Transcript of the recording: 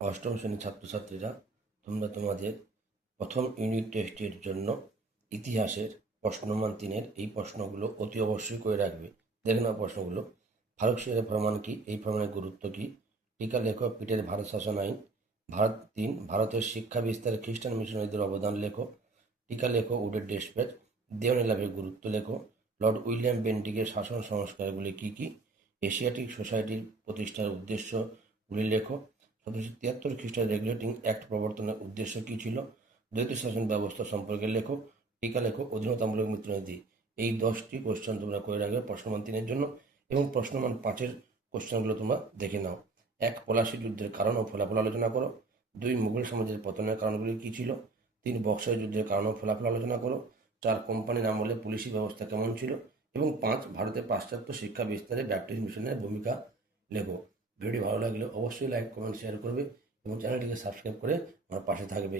অষ্টম শ্রেণীর ছাত্রছাত্রীরা, তোমরা তোমাদের প্রথম ইউনিট টেস্টের জন্য ইতিহাসের প্রশ্নমান 3-এর এই প্রশ্নগুলো অতি অবশ্যই করে রাখবে। দেখে নাও প্রশ্নগুলো। ফারুক সিয়ারের ফরমান কি? এই ফরমানের গুরুত্ব কি? টিকা লেখো পিটের ভারত শাসন আইন। ভারতের শিক্ষা বিস্তারে খ্রিস্টান মিশনারিদের অবদান লেখো। টিকা লেখো উডের ডেসপ্যাচ। দেওয়ানি লাভের গুরুত্ব লেখো। লর্ড উইলিয়াম বেন্টিকের শাসন সংস্কারগুলি কি কি? এশিয়াটিক সোসাইটির প্রতিষ্ঠার উদ্দেশ্যগুলি লেখো। 1773 খ্রিস্টাব্দে রেগুলেটিং অ্যাক্ট প্রবর্তনের উদ্দেশ্য কী ছিল? দ্বৈত শাসন ব্যবস্থা সম্পর্কে লেখো। টিকা লেখো অধীনতামূলক মৃত্যুনীতি। এই 10টি কোশ্চেন তোমরা করে রাখবে প্রশ্নমান 3-এর জন্য, এবং প্রশ্নমান 5-এর কোশ্চেনগুলো তোমরা দেখে নাও। 1. পলাশী যুদ্ধের কারণ ও ফলাফল আলোচনা করো। 2. মুঘল সাম্রাজ্যের পতনের কারণগুলি কী ছিল? 3. বক্সার যুদ্ধের কারণ ও ফলাফল আলোচনা করো। 4. কোম্পানির আমলে পুলিশি ব্যবস্থা কেমন ছিল? এবং 5. ভারতের পাশ্চাত্য শিক্ষা বিস্তারে ব্যাপটিস্ট মিশনের ভূমিকা লেখো। ভিডিওটি ভালো লাগলে অবশ্যই লাইক, কমেন্ট, শেয়ার করবে এবং চ্যানেলটিকে সাবস্ক্রাইব করে আমার পাশে থাকবে।